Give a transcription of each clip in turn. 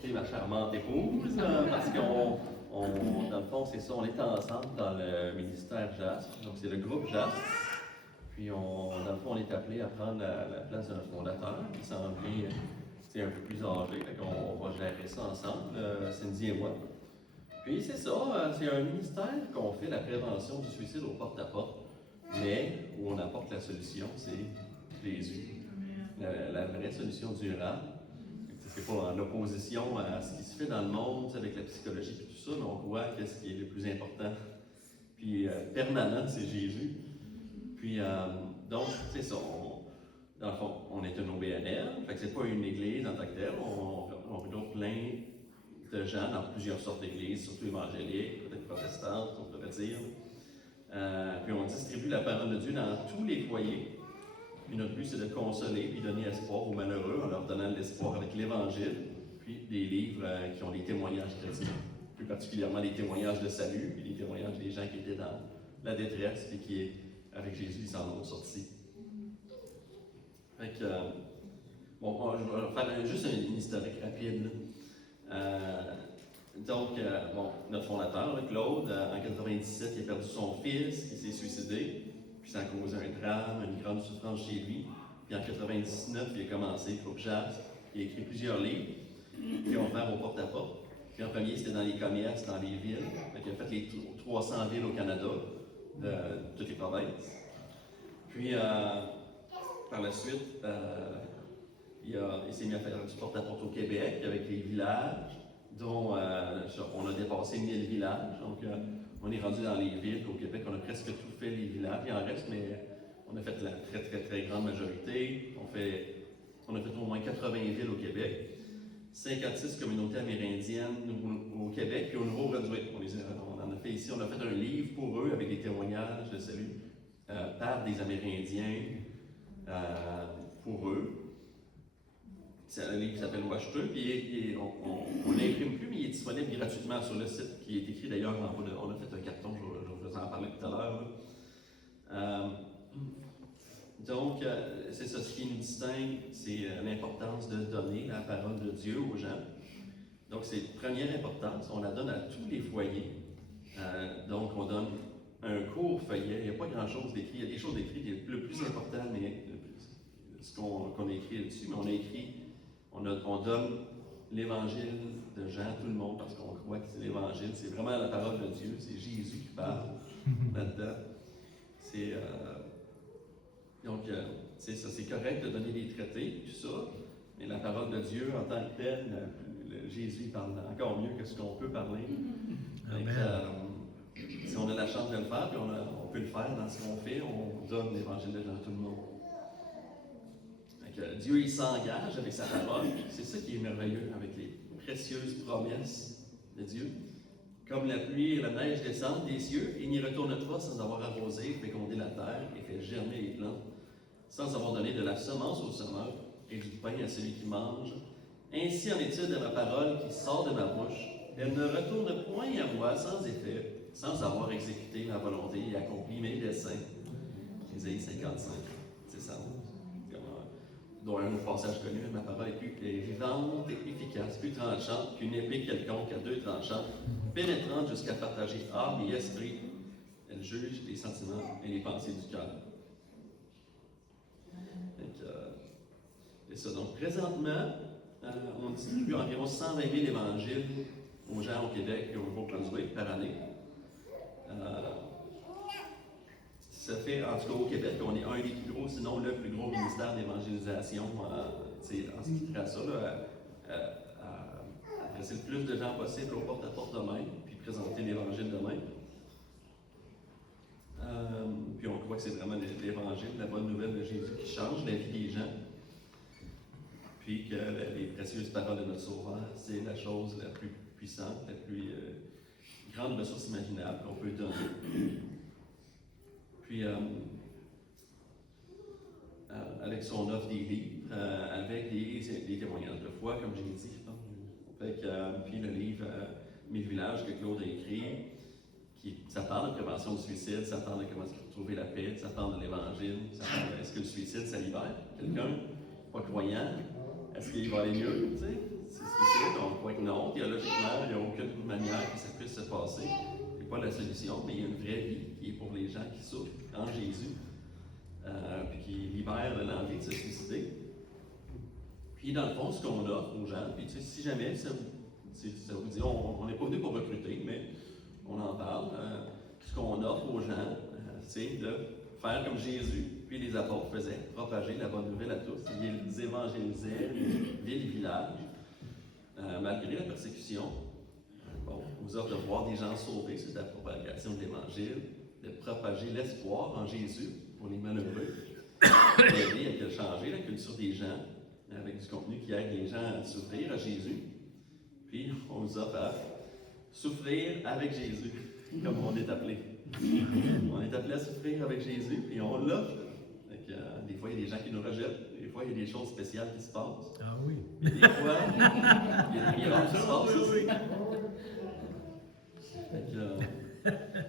tu sais, ma charmante épouse, parce dans le fond, c'est ça, on est ensemble dans le ministère JASP, donc c'est le groupe JASP. Puis, dans le fond, on est appelé à prendre la place d'un fondateur qui s'en vient, c'est un peu plus âgé, fait qu'on va gérer ça ensemble, Cindy et moi. Puis c'est ça, c'est un ministère qu'on fait la prévention du suicide au porte-à-porte, mais où on apporte la solution, c'est Jésus, la vraie solution durable. C'est pas en opposition à ce qui se fait dans le monde, avec la psychologie et tout ça, mais on voit que ce qui est le plus important, puis permanent, c'est Jésus. Puis, donc, c'est ça, dans le fond, on est un OBNL, fait que c'est pas une église en tant que telle, on regroupe plein de gens dans plusieurs sortes d'églises, surtout évangéliques, peut-être protestantes, on pourrait dire. Puis on distribue la parole de Dieu dans tous les foyers. Puis notre but, c'est de consoler puis donner espoir aux malheureux en leur donnant l'espoir avec l'Évangile, puis des livres qui ont des témoignages chrétiens, plus particulièrement des témoignages de salut, puis des témoignages des gens qui étaient dans la détresse, puis qui, avec Jésus, ils s'en ont sortis. Fait que, bon, je vais faire juste un historique rapide. Donc, notre fondateur, là, Claude, en 97, il a perdu son fils, il s'est suicidé, puis ça a causé un drame, une grande souffrance chez lui. Puis en 99, il a commencé le groupe JASP, il a écrit plusieurs livres, qui ont ouvert au porte-à-porte. Puis en premier, c'était dans les commerces, dans les villes. Donc, il a fait les 300 villes au Canada, de toutes les provinces. Puis, par la suite, il s'est mis à faire du porte-à-porte au Québec avec les villages, dont on a dépassé 1000 villages. Donc, on est rendu dans les villes. Au Québec, on a presque tout fait les villages. Il en reste, mais on a fait la très, très, très grande majorité. On a fait au moins 80 villes au Québec, 56 communautés amérindiennes au Québec, puis au Nouveau-Brunswick. On en a fait ici. On a fait un livre pour eux avec des témoignages de salut par des Amérindiens pour eux. C'est un livre qui s'appelle Washteux, puis on ne l'imprime plus, mais il est disponible gratuitement sur le site, qui est écrit d'ailleurs en bas de. On a fait un carton, je vous en parlais tout à l'heure. Donc, c'est ça, ce qui nous distingue, c'est l'importance de donner la parole de Dieu aux gens. Donc, c'est première importance, on la donne à tous les foyers. Donc, on donne un court feuillet, il n'y a pas grand-chose d'écrit, il y a des choses écrites, le plus important, mais ce qu'on a écrit là-dessus, mais on a écrit. On donne l'Évangile de Jean à tout le monde parce qu'on croit que c'est l'Évangile, c'est vraiment la parole de Dieu, c'est Jésus qui parle là-dedans. Donc, c'est ça, c'est correct de donner des traités, tout ça, mais la parole de Dieu en tant que telle, Jésus parle encore mieux que ce qu'on peut parler. Donc, si on a la chance de le faire, puis on peut le faire dans ce qu'on fait, on donne l'Évangile de Jean à tout le monde. Dieu, il s'engage avec sa parole. C'est ça qui est merveilleux avec les précieuses promesses de Dieu. Comme la pluie et la neige descendent des cieux, il n'y retourne pas sans avoir arrosé, fécondé la terre et fait germer les plantes, sans avoir donné de la semence au semeur et du pain à celui qui mange. Ainsi en est-il de ma parole qui sort de ma bouche. Elle ne retourne point à moi sans effet, sans avoir exécuté ma volonté et accompli mes desseins. Ésaïe 55, c'est ça. Dont un autre passage connu, ma parole est vivante et efficace, plus tranchante qu'une épée quelconque à 2 tranchants, pénétrante jusqu'à partager âme et esprit. Elle juge les sentiments et les pensées du cœur. C'est ça. Donc, présentement, on distribue environ 120 000 évangiles aux gens au Québec et au Nouveau-Brunswick par année. Ça fait, en tout cas au Québec, on est un des plus gros, sinon le plus gros ministère d'évangélisation en ce qui tient à ça, à adresser le plus de gens possible au porte-à-porte de même, puis présenter l'Évangile de même. Puis on croit que c'est vraiment l'Évangile, la bonne nouvelle de Jésus qui change la vie des gens. Puis que les précieuses paroles de notre Sauveur, c'est la chose la plus puissante, la plus grande ressource imaginable qu'on peut donner. Puis, avec son offre des livres, avec des témoignages de foi, comme j'ai dit. Puis le livre 1000 villages que Claude a écrit, ça parle de prévention du suicide, ça parle de comment trouver la paix, ça parle de l'Évangile, ça parle de est-ce que le suicide, ça libère quelqu'un, pas croyant, est-ce qu'il va aller mieux, tu sais? C'est le suicide, on croit persécution, mais il y a une vraie vie qui est pour les gens qui souffrent en Jésus, puis qui libère l'envie de se suicider. Puis dans le fond, ce qu'on offre aux gens, puis si jamais ça vous dit, on n'est pas venu pour recruter, mais on en parle, ce qu'on offre aux gens, c'est de faire comme Jésus, puis les apôtres faisaient, propager la bonne nouvelle à tous. Ils évangélisaient les villes et villages, malgré la persécution. Bon, on vous offre de voir des gens sauvés, c'est la propagation de l'Évangile, de propager l'espoir en Jésus pour les malheureux, d'aider à changer la culture des gens avec du contenu qui aide les gens à s'ouvrir à Jésus. Puis on vous offre à souffrir avec Jésus, comme on est appelé. On est appelé à souffrir avec Jésus, et on l'offre. Des fois, il y a des gens qui nous rejettent, des fois, il y a des choses spéciales qui se passent. Ah oui. Des fois, il y a des miracles qui se passent aussi.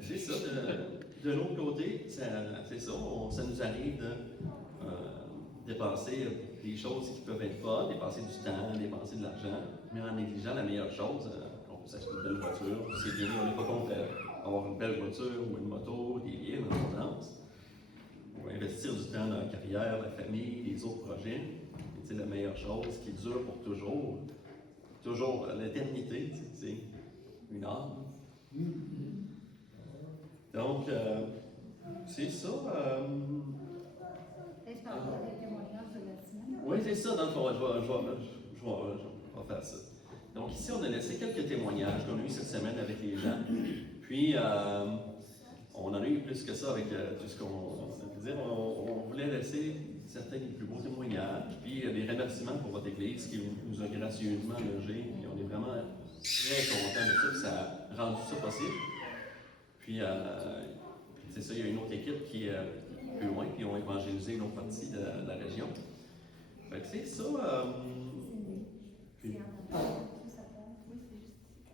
C'est ça. De l'autre côté, c'est ça, ça nous arrive de dépenser des choses qui peuvent être bonnes, dépenser du temps, dépenser de l'argent, mais en négligeant la meilleure chose. On peut s'acheter une belle voiture, c'est bien, on n'est pas contre avoir une belle voiture ou une moto, des liens en abondance. Ou investir du temps dans la carrière, la famille, les autres projets. C'est la meilleure chose qui dure pour toujours l'éternité, c'est une âme. Donc, c'est ça. Est-ce qu'on a des témoignages de la semaine? Oui, c'est ça, dans le fond, je vais faire ça. Donc, ici, on a laissé quelques témoignages qu'on a eu cette semaine avec les gens. Puis, on en a eu plus que ça avec tout ce qu'on a pu dire. On voulait laisser certains des plus beaux témoignages, puis des remerciements pour votre Église qui nous a gracieusement logés. Et on est vraiment très contents de ça, que ça a rendu ça possible. Puis, c'est ça, il y a une autre équipe qui est plus loin, qui ont évangélisé une autre partie de la région. Fait que c'est ça. Puis,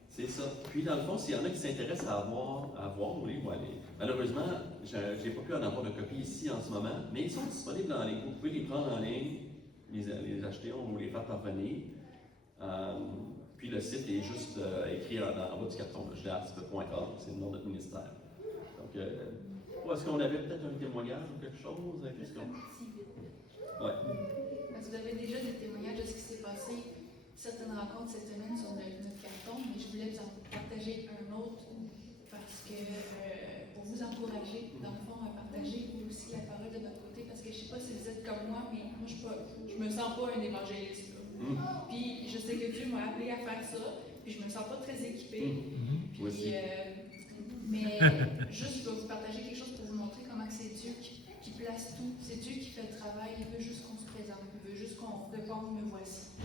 c'est ça. Puis, dans le fond, s'il y en a qui s'intéressent à voir nos livres, malheureusement, je n'ai pas pu en avoir de copie ici en ce moment, mais ils sont disponibles en ligne. Vous pouvez les prendre en ligne, les acheter, on va les faire parvenir. Puis, le site est juste écrit en bas du carton de jasp.org, c'est le nom de notre ministère. Donc, est-ce qu'on avait peut-être un témoignage ou quelque chose? Juste un petit vite. Ouais. Parce que vous avez déjà des témoignages de ce qui s'est passé, certaines rencontres cette semaine sur notre carton, mais je voulais vous en partager un autre parce que pour vous encourager, dans le fond, à partager aussi la parole de notre côté, parce que je ne sais pas si vous êtes comme moi, mais moi je me sens pas un évangéliste. Puis je sais que Dieu m'a appelé à faire ça, puis je me sens pas très équipée. Puis, mais juste pour vous partager quelque chose pour vous montrer comment c'est Dieu qui place tout. C'est Dieu qui fait le travail, il veut juste qu'on se présente, il veut juste qu'on réponde, me voici.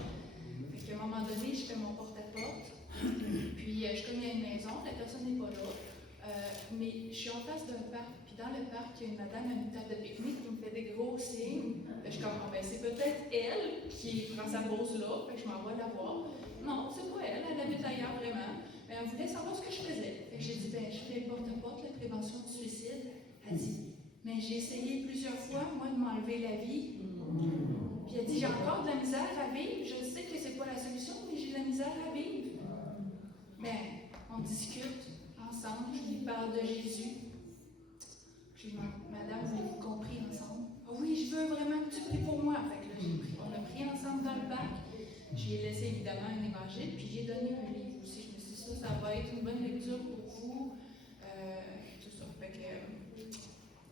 Fait qu'à un moment donné, je fais mon porte-à-porte, puis je connais une maison, la personne n'est pas là, mais je suis en face d'un parc, puis dans le parc, il y a une madame à une table de pique-nique qui me fait des gros signes. Je suis comme, ben, c'est peut-être elle qui prend sa pause là, fait que je m'en vais la voir. Non, c'est pas elle habite ailleurs vraiment. Mais elle voulait savoir ce que je faisais. Fait que j'ai dit, ben, je fais porte-à-porte la prévention du suicide. Elle dit, mais j'ai essayé plusieurs fois, moi, de m'enlever la vie. Puis elle dit, j'ai encore de la misère à vivre. Je sais que c'est pas la solution, mais j'ai de la misère à vivre. Mais on discute ensemble, je lui parle de Jésus. Je lui demande, madame, vous compris ensemble? Ah oui, je veux vraiment que tu pries pour moi. Fait que là, on a prié ensemble dans le parc. J'ai laissé évidemment un évangile, puis j'ai donné un livre aussi. Je me suis dit, ça va être une bonne lecture pour vous. Tout ça. Fait que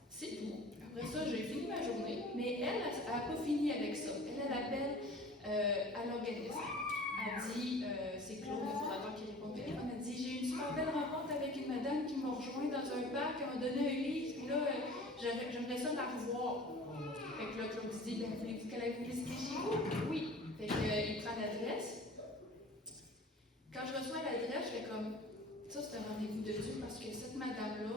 c'est tout. Après ça, j'ai fini ma journée, mais elle n'a pas fini avec ça. Elle appelle à l'organisme. Elle dit, c'est Claude, le fondateur qui répond au téléphone, elle dit, j'ai eu une super belle rencontre avec une madame qui m'a rejoint dans un parc, elle m'a donné un livre, puis là, j'aimerais ça la revoir. Fait que là, Claude dit, ben, voulez-vous qu'elle aille vous visiter chez vous? Oui. Fait qu'il prend l'adresse. Quand je reçois l'adresse, je fais comme, ça c'est un rendez-vous de Dieu, parce que cette madame-là,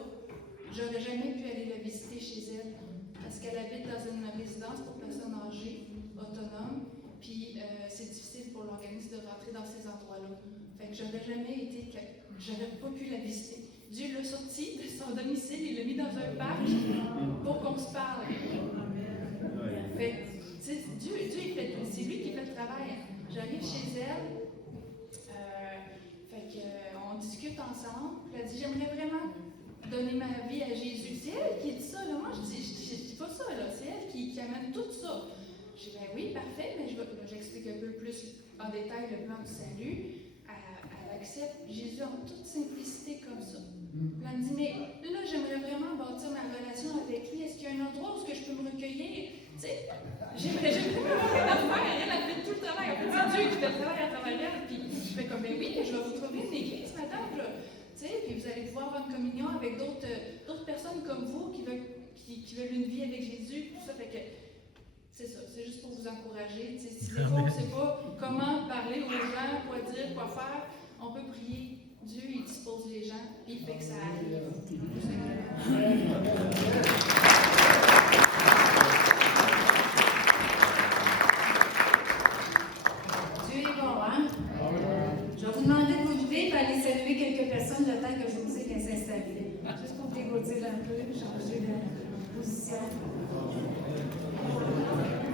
j'aurais jamais pu aller la visiter chez elle, parce qu'elle habite dans une résidence pour personnes âgées, autonomes, puis c'est difficile pour l'organisme de rentrer dans ces endroits-là. Fait que j'aurais pas pu la visiter. Dieu l'a sorti de son domicile, il l'a mis dans un parc pour qu'on se parle. Fait que, Dieu il fait tout, c'est lui qui fait le travail. J'arrive chez elle, fait qu'on discute ensemble, puis elle dit, j'aimerais vraiment donner ma vie à Jésus. C'est elle qui dit ça, là. Moi, je dis pas ça, là. C'est elle qui amène tout ça. Je dis, ben oui, parfait, mais j'explique un peu plus en détail le plan du salut. Elle accepte Jésus en toute simplicité comme ça. Puis elle me dit, mais là, j'aimerais vraiment bâtir ma relation avec lui. Est-ce qu'il y a un endroit où je peux me recueillir? Tu sais, j'aimerais vraiment rien à faire. Elle a fait tout le travail. En fait, c'est Dieu qui fait le travail à travers elle. Puis je fais comme, ben oui, je vais vous trouver une église, madame, là. Tu sais, puis vous allez pouvoir avoir une communion avec d'autres personnes comme vous qui veulent une vie avec Jésus. Tout ça fait que c'est ça, c'est juste pour vous encourager. Tu sais, si des fois on ne sait pas comment parler aux gens, quoi dire, quoi faire, on peut prier. Dieu, il dispose les gens, puis il fait que ça arrive. Tout simplement.